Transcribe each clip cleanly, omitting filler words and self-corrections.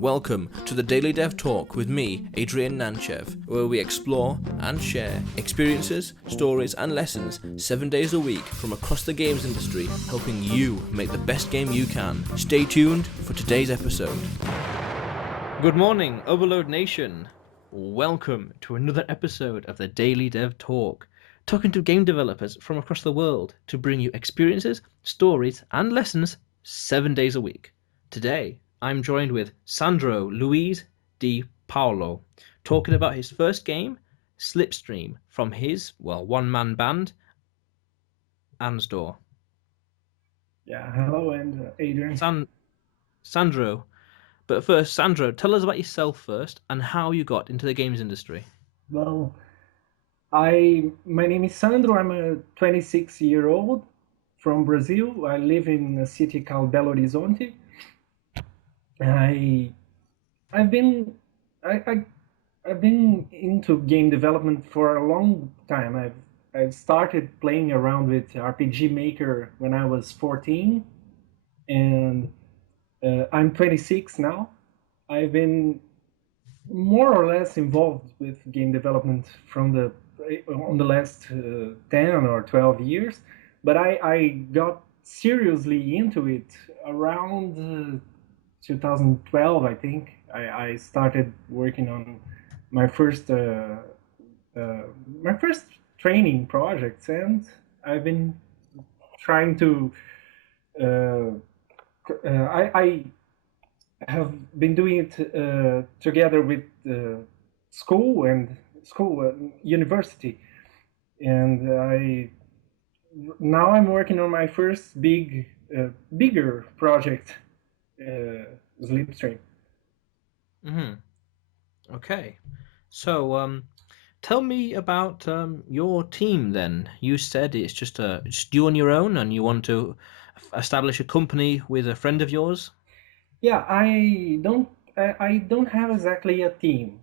Welcome to the Daily Dev Talk with me, Adrian Nantchev, where we explore and share experiences, stories, and lessons 7 days a week from across the games industry, helping you make the best game you can. Stay tuned for today's episode. Good morning, Overload Nation. Welcome to another episode of the Daily Dev Talk, talking to game developers from across the world to bring you experiences, stories, and lessons 7 days a week. Today, I'm joined with Sandro Luiz De Paula, talking about his first game, Slipstream, from his, one-man band, Ansdor. Yeah, hello, and Adrian. Sandro. But first, Sandro, tell us about yourself first and how you got into the games industry. Well, my name is Sandro. I'm a 26-year-old from Brazil. I live in a city called Belo Horizonte. I've been I've been into game development for a long time. I've started playing around with RPG Maker when I was 14, and I'm 26 now. I've been more or less involved with game development on the last 10 or 12 years, but I got seriously into it around 2012. I think I started working on my first my first training projects, and I've been trying to I have been doing it together with university, and now I'm working on my first bigger project, Slipstream. Okay. So, tell me about your team then. You said it's just you on your own and you want to establish a company with a friend of yours? Yeah, I don't have exactly a team.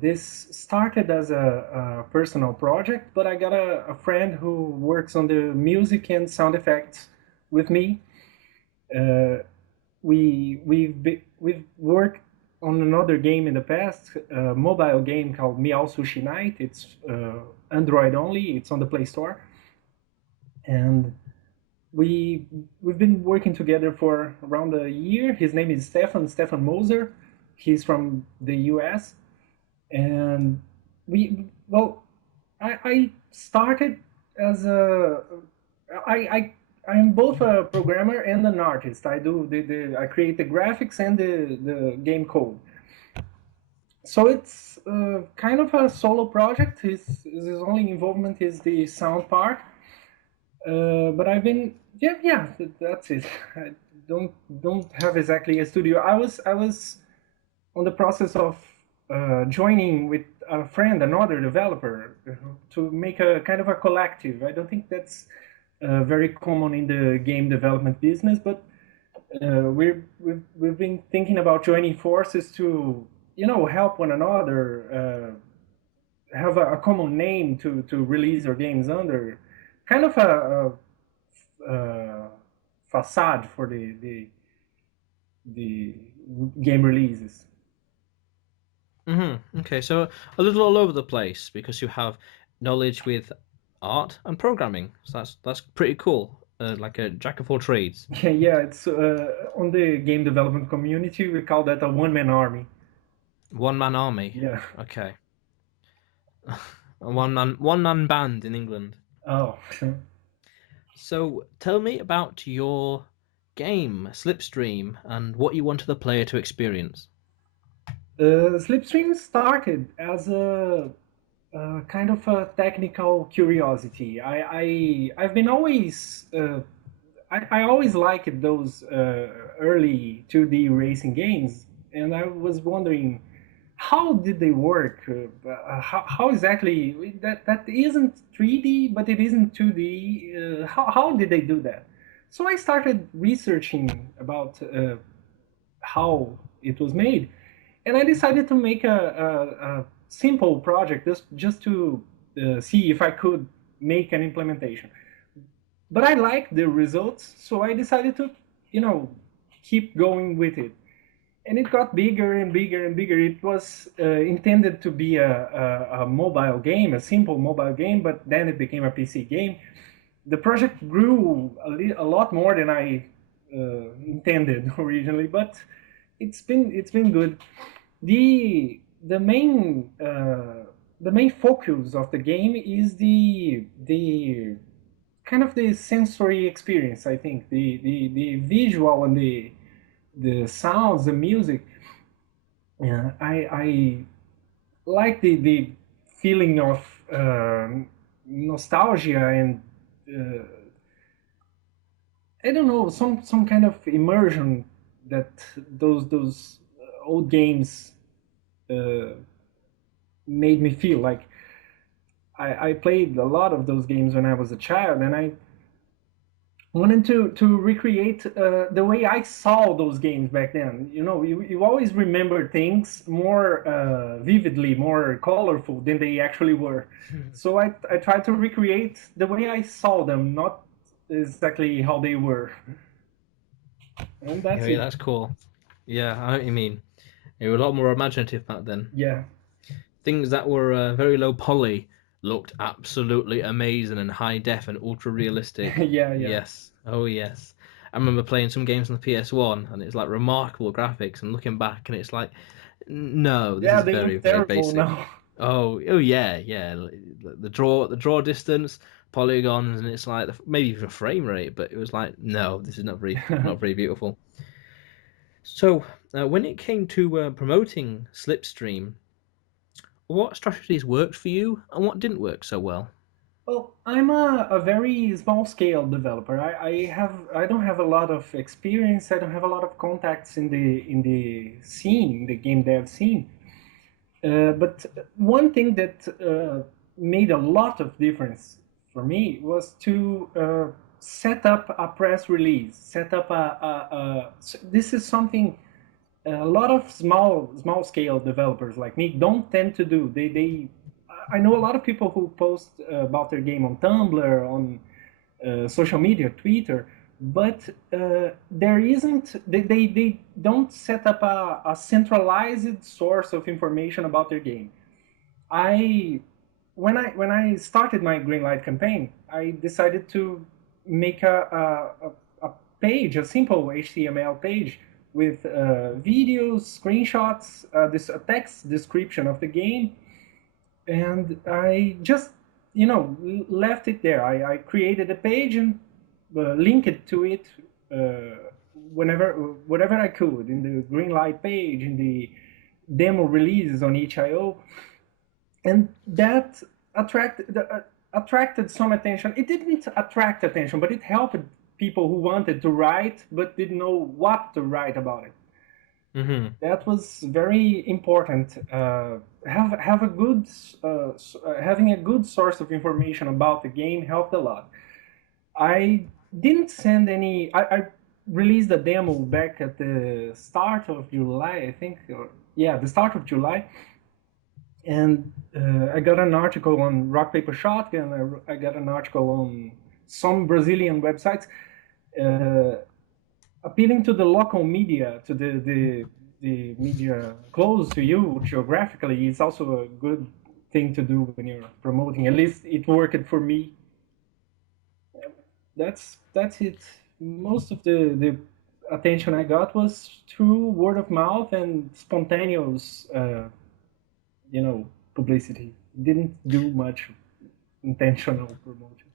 This started as a personal project, but I got a friend who works on the music and sound effects with me. Uh, we've worked on another game in the past, a mobile game called Meow Sushi Night. It's Android only. It's on the Play Store, and we've been working together for around a year. His name is Stefan Moser. He's from the U.S. and I started as I'm both a programmer and an artist. I do I create the graphics and the game code. So it's kind of a solo project. His only involvement is the sound part. But I've been that's it. I don't have exactly a studio. I was on the process of joining with a friend, another developer, to make a kind of a collective. I don't think that's very common in the game development business, but we've been thinking about joining forces to help one another, have a common name to release our games under, kind of a facade for the game releases. Okay, so a little all over the place because you have knowledge with art and programming. So that's pretty cool. Like a jack of all trades. Yeah, it's on the game development community we call that a one-man army. One man army. Yeah. Okay. A one man band in England. Oh. So tell me about your game, Slipstream, and what you wanted the player to experience. Slipstream started as a kind of a technical curiosity. I've been always I always liked those early 2D racing games, and I was wondering how did they work? How exactly that isn't 3D, but it isn't 2D. How did they do that? So I started researching about how it was made, and I decided to make a simple project just to see if I could make an implementation. But I liked the results, so I decided to, keep going with it. and it got bigger and bigger and bigger. It was intended to be a mobile game, a simple mobile game, but then it became a PC game. The project grew a lot more than I intended originally, but it's been good. The main focus of the game is the kind of the sensory experience. I think the visual and the sounds, the music. Yeah, I like the feeling of nostalgia and uh, I don't know, some kind of immersion that those old games uh, made me feel like. I played a lot of those games when I was a child, and I wanted to recreate the way I saw those games back then. You always remember things more vividly, more colorful than they actually were. So I tried to recreate the way I saw them, not exactly how they were. And Yeah, that's yeah, it. that's cool. Yeah, I know what you mean. They were a lot more imaginative back then. Yeah. Things that were very low poly looked absolutely amazing and high def and ultra realistic. Yeah, yeah. Yes, oh yes. I remember playing some games on the PS1 and it's like remarkable graphics, and looking back and it's like, no, this Yeah, is they very look very terrible basic. now. Oh yeah, yeah. The draw distance, polygons, and it's like maybe even a frame rate, but it was like, no, this is not very beautiful. So when it came to promoting Slipstream, what strategies worked for you and what didn't work so well? Well, I'm a very small scale developer. I don't have a lot of experience. I don't have a lot of contacts in the scene, the game dev scene. But one thing that made a lot of difference for me was to set up a press release, set up this is something a lot of small scale developers like me don't tend to do. They I know a lot of people who post about their game on Tumblr, on social media, Twitter, but there isn't. They don't set up a centralized source of information about their game. I when I started my Greenlight campaign, I decided to make a page, a simple HTML page with videos, screenshots, a text description of the game, and I just left it there. I created a page and linked to it whenever whatever I could in the Greenlight page, in the demo releases on itch.io, and that attracted some attention. It didn't attract attention, but it helped people who wanted to write but didn't know what to write about it. Hmm. That was very important. Have a good having a good source of information about the game helped a lot. I didn't send any. I released a demo back at the start of July, I think. Yeah, the start of July, and I got an article on Rock Paper Shotgun. I got an article on some Brazilian websites, uh, appealing to the local media, to the media close to you geographically. Is also a good thing to do when you're promoting. At least it worked for me. That's it. Most of the attention I got was through word of mouth and spontaneous, publicity. Didn't do much intentional promotion.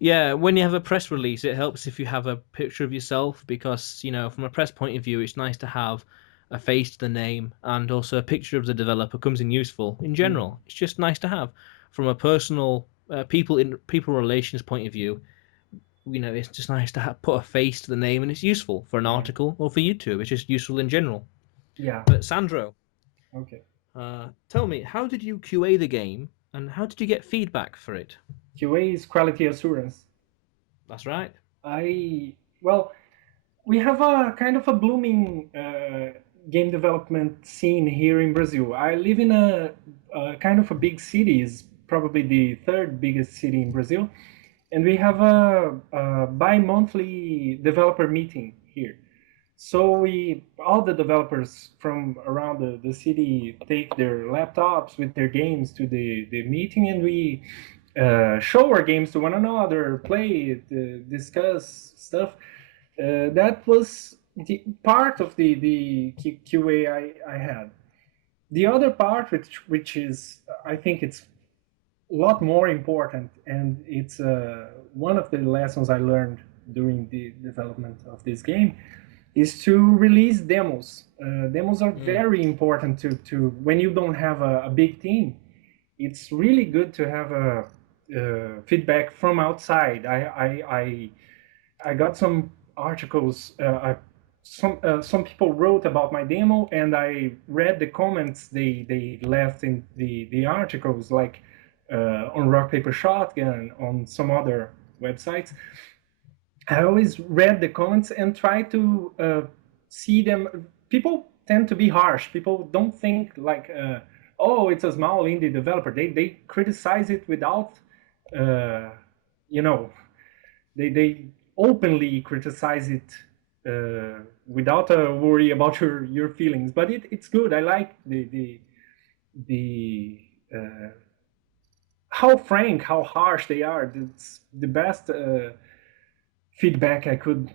Yeah, when you have a press release, it helps if you have a picture of yourself because, from a press point of view, it's nice to have a face to the name, and also a picture of the developer comes in useful in Yeah, general. It's just nice to have from a personal people relations point of view. It's just nice to put a face to the name, and it's useful for an yeah, article or for YouTube. It's just useful in general. yeah. But Sandro, Okay. tell me, how did you QA the game, and how did you get feedback for it? QA is quality assurance. That's right. I well, we have a kind of a blooming game development scene here in Brazil. I live in a kind of a big city, is probably the third biggest city in Brazil, and we have a bi-monthly developer meeting here. So all the developers from around the city take their laptops with their games to the meeting, and we show our games to one another, play it, discuss stuff. That was the part of the QA I had. The other part, which is I think it's a lot more important, and it's one of the lessons I learned during the development of this game, is to release demos. Demos are Mm. very important to when you don't have a big team. It's really good to have a feedback from outside. I got some articles. Some people wrote about my demo, and I read the comments they left in the articles, like on Rock Paper Shotgun, on some other websites. I always read the comments and try to see them. People tend to be harsh. People don't think like, oh, it's a small indie developer. They criticize it without, uh, you know, they openly criticize it without a worry about your feelings. But it's good. I like the how frank, how harsh they are. It's the best feedback I could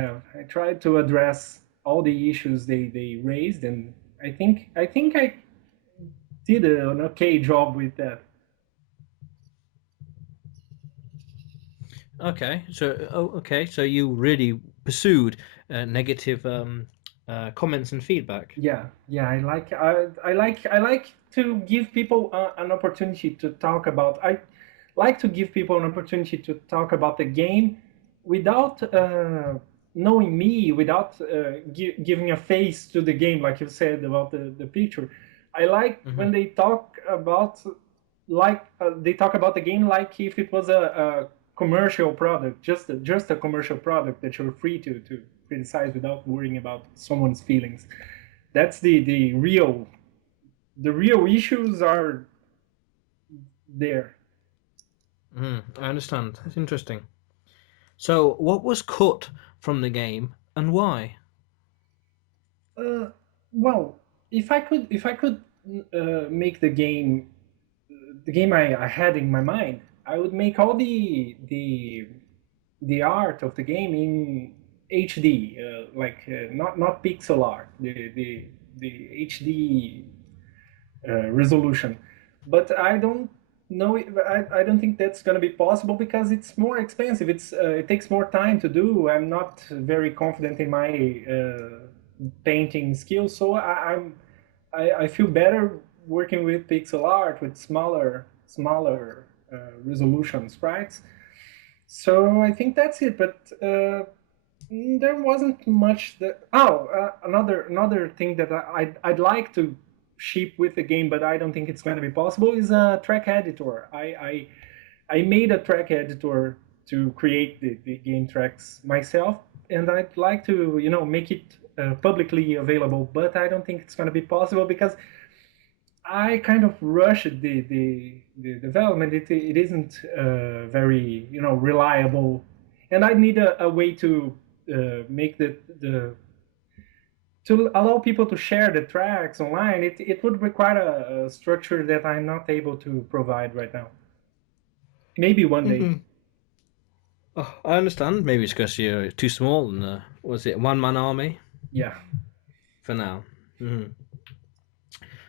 have. I tried to address all the issues they raised, and I think I did an okay job with that. Okay, so okay, so you really pursued negative comments and feedback. Yeah. I like to give people an opportunity to talk about. I like to give people an opportunity to talk about the game without knowing me, without giving a face to the game, like you said about the picture. I like when Hmm. they talk about, like they talk about the game like if it was a commercial product, just a commercial product that you're free to criticize without worrying about someone's feelings. That's the real issues are there. I understand. That's interesting. So, what was cut from the game and why? Well, if I could make the game I had in my mind, I would make all the art of the game in HD, like not pixel art, the HD resolution. But I don't know. I don't think that's going to be possible because it's more expensive. It takes more time to do. I'm not very confident in my painting skills, so I feel better working with pixel art with smaller resolution sprites. So I think that's it. But there wasn't much that. Oh, another thing that I'd like to ship with the game, but I don't think it's going to be possible, is a track editor. I made a track editor to create the game tracks myself, and I'd like to make it publicly available, but I don't think it's going to be possible because I kind of rushed the development. It isn't very reliable, and I need a way to make the to allow people to share the tracks online. It would require a structure that I'm not able to provide right now. Maybe one day. Hmm. Oh, I understand. Maybe it's because you're too small and was it one man army Yeah. for now? Hmm.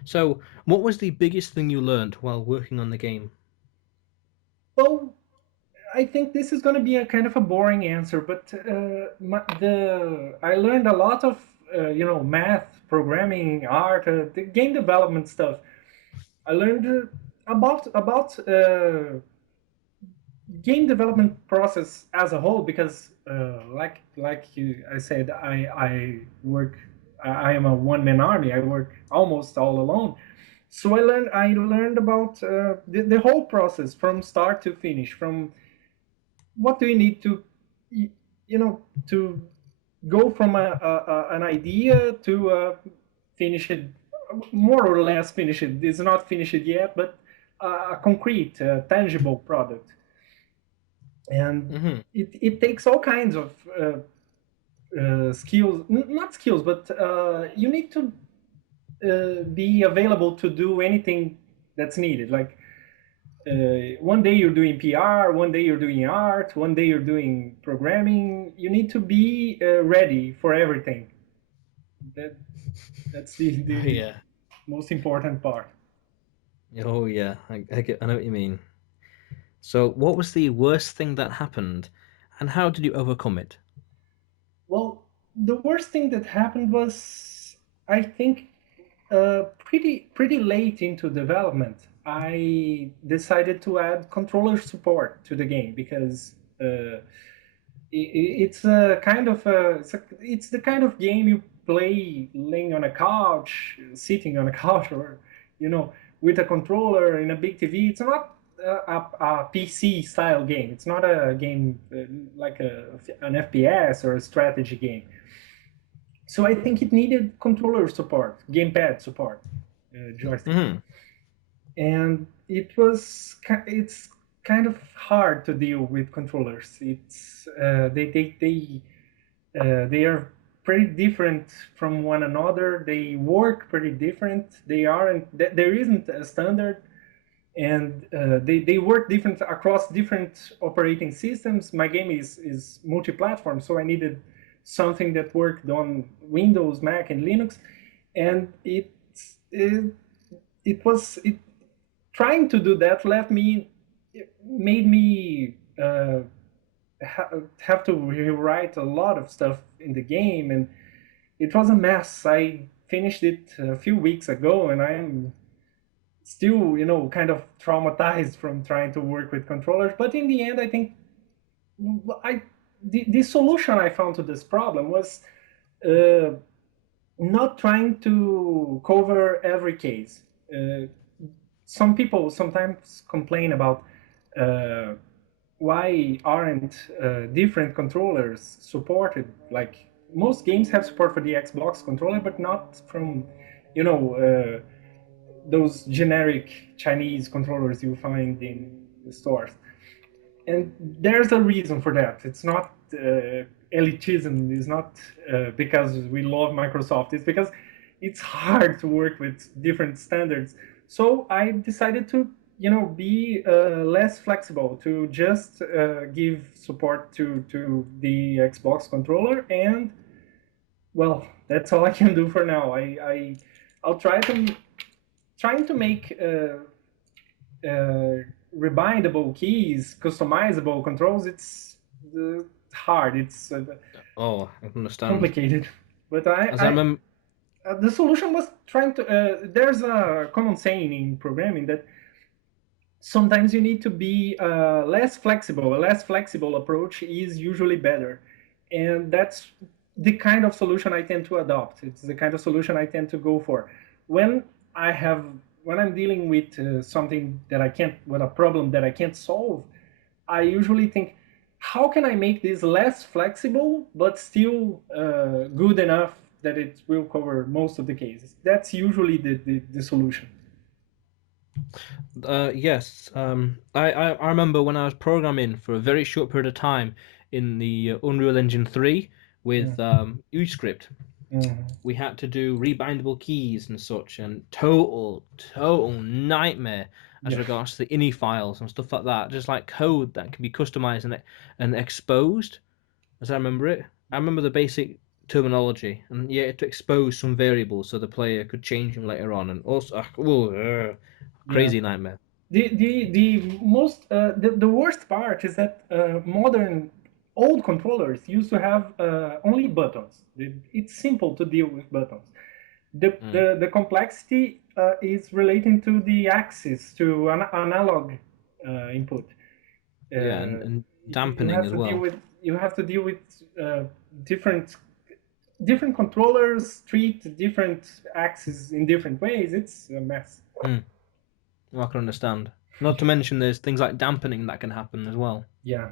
So, what was the biggest thing you learned while working on the game? Well, I think this is going to be a kind of a boring answer, but the I learned a lot of math, programming, art, the game development stuff. I learned about game development process as a whole because, I said, I am a one man army. I work almost all alone. So I learned about the whole process from start to finish, from what do you need to you know to go from an idea to finish it, more or less finish it. It's not finished yet, but a concrete tangible product. And Hmm. it takes all kinds of skills, not skills, but you need to be available to do anything that's needed. Like one day you're doing PR, one day you're doing art, one day you're doing programming. You need to be ready for everything. That that's the Yeah. most important part. Oh yeah. I know what you mean. So, what was the worst thing that happened, and how did you overcome it? Well, the worst thing that happened was, I think, pretty late into development. I decided to add controller support to the game because it's a kind of it's the kind of game you play laying on a couch, sitting on a couch, or you know, with a controller in a big TV. It's not a PC style game. It's not a game like an FPS or a strategy game. So I think it needed controller support, gamepad support, joystick, Hmm. and it's kind of hard to deal with controllers. It's they are pretty different from one another. They work pretty different. They aren't. There isn't a standard, and they work different across different operating systems. My game is multi-platform, so I needed something that worked on Windows, Mac, and Linux, and it was it trying to do that left me it made me have to rewrite a lot of stuff in the game, and it was a mess. I finished it a few weeks ago, and I am still, kind of traumatized from trying to work with controllers. But in the end, I think I the solution I found to this problem was uh, not trying to cover every case. Some people sometimes complain about uh, why aren't different controllers supported? Like most games have support for the Xbox controller, but not from, you know, those generic Chinese controllers you find in the stores. And there's a reason for that. It's not elitism. It's not because we love Microsoft. It's because it's hard to work with different standards. So I decided to, be less flexible, to just give support to the Xbox controller, and well, that's all I can do for now. I'll trying to make rebindable keys, customizable controls. It's hard. It's Oh, I can understand. complicated. But As I remember, the solution was trying to. There's a common saying in programming that sometimes you need to be less flexible. A less flexible approach is usually better, and that's the kind of solution I tend to adopt. It's the kind of solution I tend to go for when I have when I'm dealing with something that I can't, with a problem that I can't solve. I usually think, how can I make this less flexible but still good enough that it will cover most of the cases? That's usually the solution. yes, I remember when I was programming for a very short period of time in the Unreal Engine 3 Yeah. with UScript. Mhm. We had to do rebindable keys and such, and total nightmare as Yeah. regards to the ini files and stuff like that. Just like code that can be customized and exposed, as I remember it. I remember the basic terminology, and yeah, to expose some variables so the player could change them later on, and also, Yeah. crazy nightmare. The most the worst part is that modern old controllers used to have only buttons. It's simple to deal with buttons. Mm. The complexity is relating to the axis, to an analog input. Yeah, Uh, and you dampening have as to deal well. with uh, different different controllers treat different axes in different ways. It's a mess. Mm. I can understand. Not to mention there's things like dampening that can happen as well. Yeah.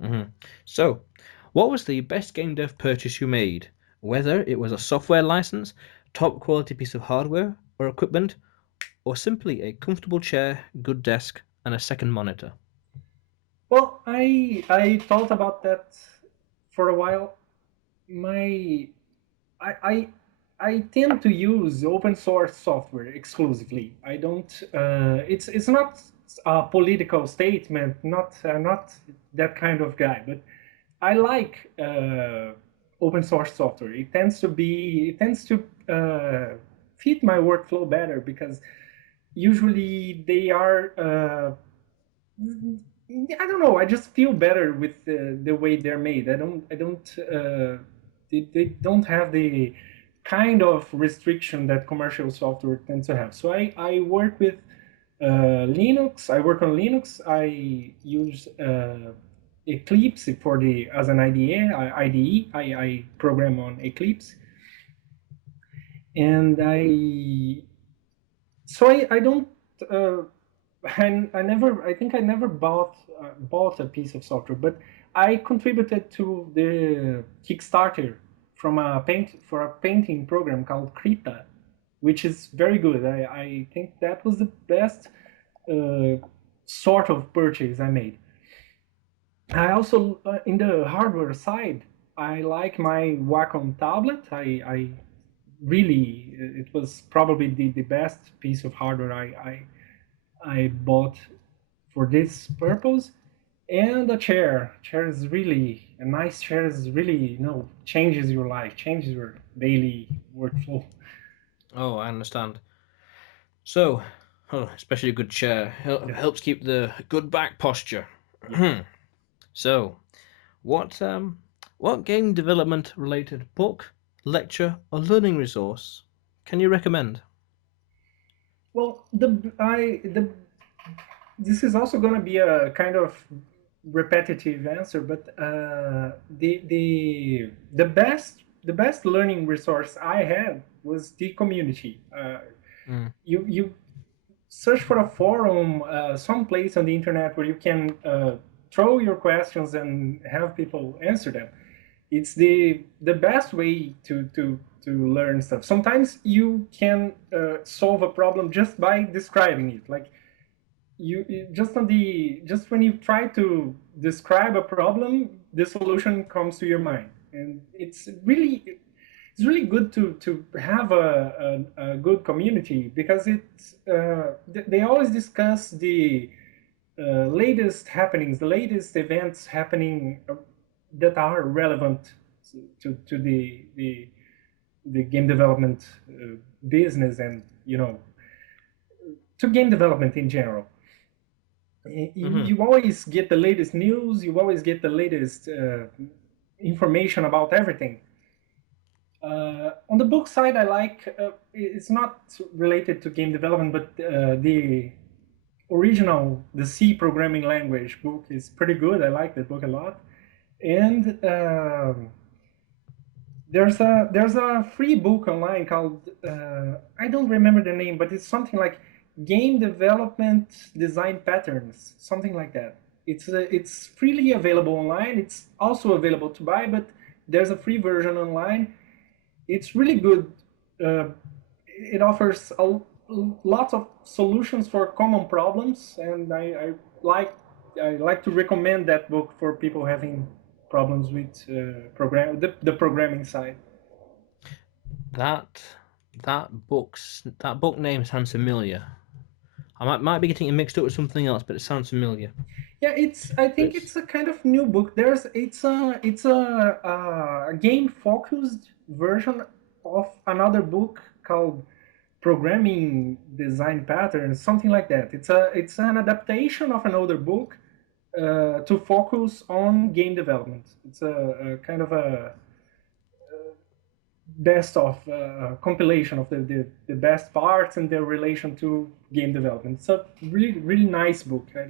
Hmm. So, what was the best game dev purchase you made? Whether it was a software license, top quality piece of hardware or equipment, or simply a comfortable chair, good desk, and a second monitor. Well, I thought about that for a while. my I, I I tend to use open source software exclusively. I don't. It's not a political statement. Not that kind of guy. But I like open source software. It tends to fit my workflow better because usually they are. I don't know. I just feel better with the way they're made. I don't. They don't have the kind of restriction that commercial software tends to have. So I work with Linux. I work on Linux. I use Eclipse for the as an IDE. I program on Eclipse, and I don't. Uh, I never. I think I never bought a piece of software, but I contributed to the Kickstarter for a painting program called Krita, which is very good. I think that was the best uh, sort of purchase I made. I also in the hardware side, I like my Wacom tablet. I really it was probably the best piece of hardware I bought for this purpose. And a chair is really a nice chair is really changes your life, changes your daily workflow. Oh, I understand. So, especially a good chair Yeah, helps keep the good back posture. yeah. So, what what game development related book, lecture, or learning resource can you recommend? Well, this is also going to be a kind of repetitive answer, but the best learning resource I had was the community. Mm. You search for a forum, some place on the internet where you can throw your questions and have people answer them. It's the best way to learn stuff. Sometimes you can solve a problem just by describing it. Like just when you try to describe a problem, the solution comes to your mind, and it's really good to have a good community because they always discuss the latest happenings, the latest events happening that are relevant to the game development business, and to game development in general. Mm-hmm. You always get the latest news. You always get the latest information about everything. On the book side, I like it's not related to game development, but the original, the C programming language book is pretty good. I like that book a lot. And there's a free book online called I don't remember the name, but it's something like Game Development Design Patterns, something like that. It's freely available online. It's also available to buy, but there's a free version online. It's really good. Uh, it offers lots of solutions for common problems, and like I like to recommend that book for people having problems with the programming side. That that book name sounds familiar. I might be getting it mixed up with something else, but it sounds familiar. Yeah, I think It's it's a kind of new book. It's a game focused version of another book called Programming Design Patterns, something like that. It's an adaptation of an older book to focus on game development. It's a kind of a best of compilation of the best parts and their relation to game development. It's a really nice book. I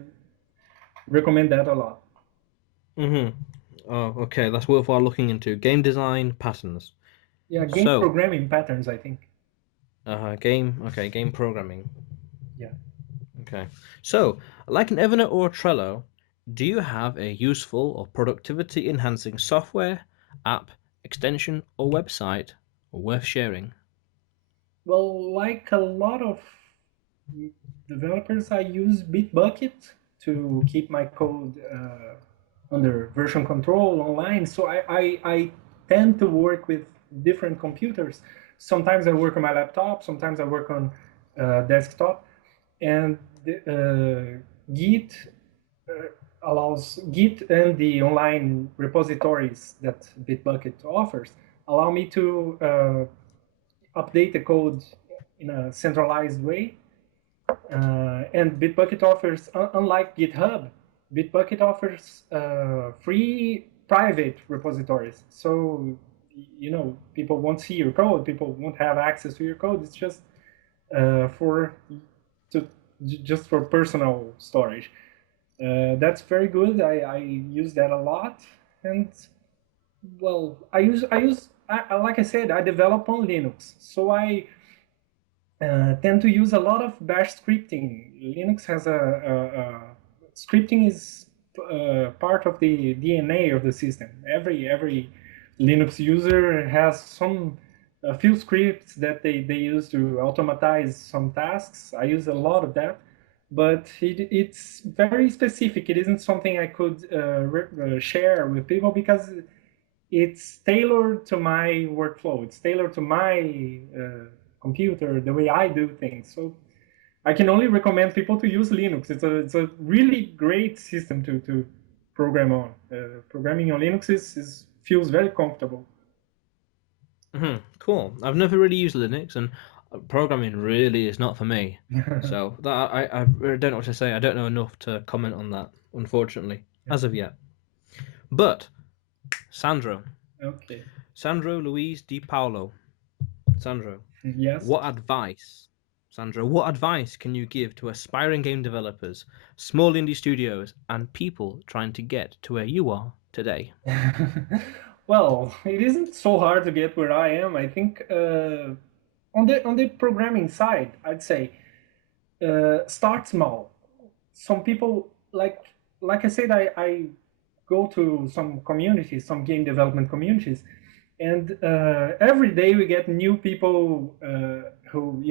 recommend that a lot. mm-hmm. Oh, okay. That's worthwhile looking into. Game design patterns. Yeah, game So, programming patterns, I think. game. Okay, game programming. Yeah. Okay. So, like an Evernote or a Trello, do you have a useful or productivity enhancing software, app, extension, or website worth sharing? Well, like a lot of developers, I use Bitbucket to keep my code under version control online. So I tend to work with different computers. Sometimes I work on my laptop, sometimes I work on desktop, and Git allows Git and the online repositories that Bitbucket offers allow me to update the code in a centralized way. And Bitbucket offers, unlike GitHub, Bitbucket offers free private repositories. So, people won't see your code, people won't have access to your code. It's just for to just for personal storage. That's very good. I use that a lot, and well, like I said, I develop on Linux, so I tend to use a lot of bash scripting. Linux has scripting is part of the DNA of the system. Every Linux user has a few scripts that they use to automatize some tasks. I use a lot of that, but it's very specific. It isn't something I could share with people because it's tailored to my workflow. It's tailored to my computer, the way I do things. So I can only recommend people to use Linux. It's a really great system to program on. Programming on Linux feels very comfortable. Cool. I've never really used Linux, and programming really is not for me. So that I don't know what to say. I don't know enough to comment on that, unfortunately, as of yet. But Sandro. Okay. Sandro Luiz De Paula. Sandro. Yes. Sandro, what advice can you give to aspiring game developers, small indie studios, and people trying to get to where you are today? Well, it isn't so hard to get where I am. I think on the programming side, I'd say start small. Some people like I said, I go to some communities, some game development communities, and every day we get new people who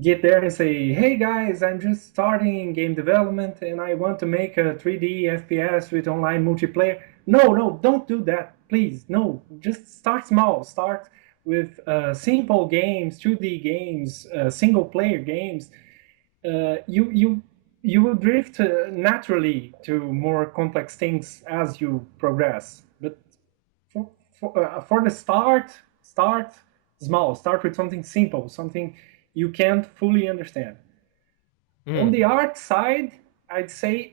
get there and say, hey guys, I'm just starting game development and I want to make a 3D FPS with online multiplayer. No, don't do that, please. No, just start small. Start with simple games, 2D games, single player games. You will drift naturally to more complex things as you progress. But for the start small. Start with something simple, something you can't fully understand. On the art side, I'd say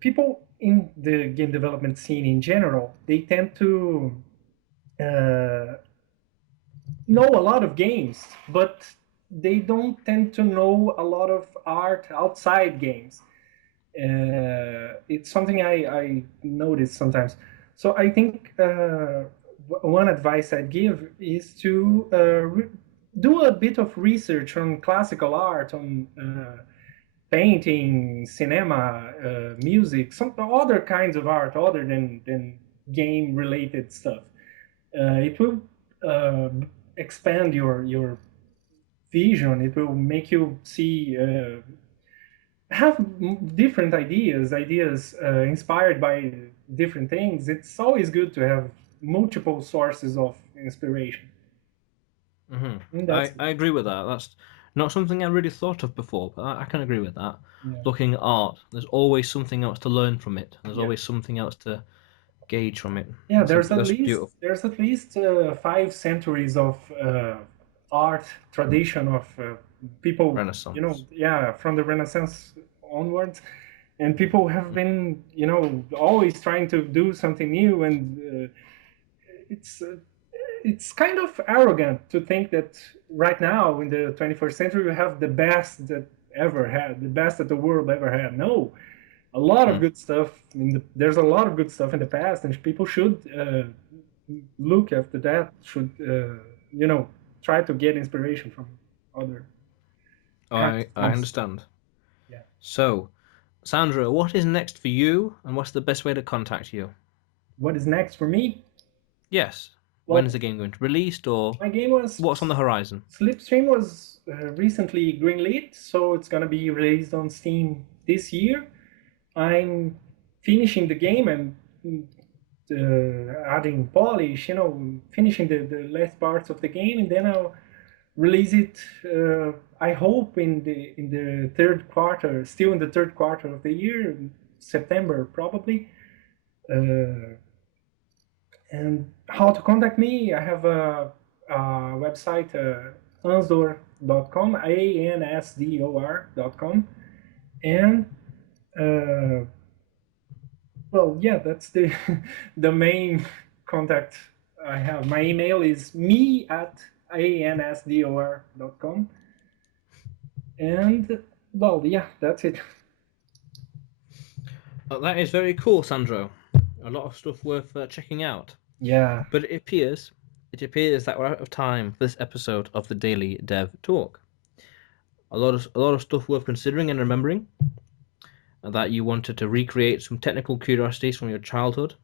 people in the game development scene in general, they tend to know a lot of games, but they don't tend to know a lot of art outside games. It's something I notice sometimes. So I think one advice I'd give is to do a bit of research on classical art, on painting, cinema, music, some other kinds of art other than game-related stuff. It will expand your vision. It will make you see have different ideas inspired by different things. It's always good to have multiple sources of inspiration. I agree with that. That's not something I really thought of before, but I can agree with that. Yeah. Looking at art, there's always something else to learn from it. There's Yeah. always something else to gauge from it. Yeah, That's there's at least 5 centuries of art tradition of people, Renaissance. from the Renaissance onwards, and people have been, always trying to do something new, and it's kind of arrogant to think that right now in the 21st century we have the best that the best that the world ever had. No, a lot of good stuff. There's a lot of good stuff in the past, and people should look after that. Should try to get inspiration from other. I understand. Yeah. So, Sandra, what is next for you, and what's the best way to contact you? What is next for me? Yes. Well, when is the game going to be released, or my game was what's on the horizon? Slipstream was recently greenlit, so it's gonna be released on Steam this year. I'm finishing the game and adding polish, finishing the last parts of the game, and then I'll release it. I hope in the third quarter, still in the third quarter of the year, September probably. And how to contact me? I have a website, ansdor.com, ansdor.com, and well, yeah, that's the the main contact I have. My email is me@ansdor.com, and well, yeah, that's it. Well, that is very cool, Sandro. A lot of stuff worth checking out. Yeah. But it appears that we're out of time for this episode of the Daily Dev Talk. A lot of stuff worth considering and remembering. That you wanted to recreate some technical curiosities from your childhood.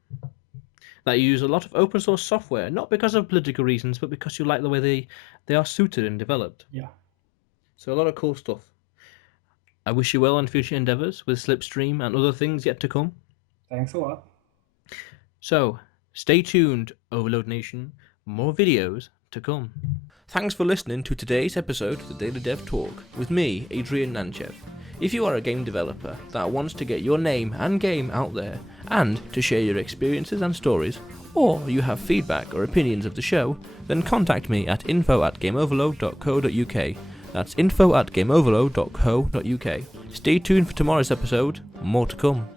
That you use a lot of open source software, not because of political reasons, but because you like the way they are suited and developed. Yeah. So a lot of cool stuff. I wish you well on future endeavors with Slipstream and other things yet to come. Thanks a lot. So, stay tuned, Overload Nation. More videos to come. Thanks for listening to today's episode of the Daily Dev Talk with me, Adrian Nantchev. If you are a game developer that wants to get your name and game out there and to share your experiences and stories, or you have feedback or opinions of the show, then contact me at info@gameoverload.co.uk. That's info@gameoverload.co.uk. Stay tuned for tomorrow's episode, more to come.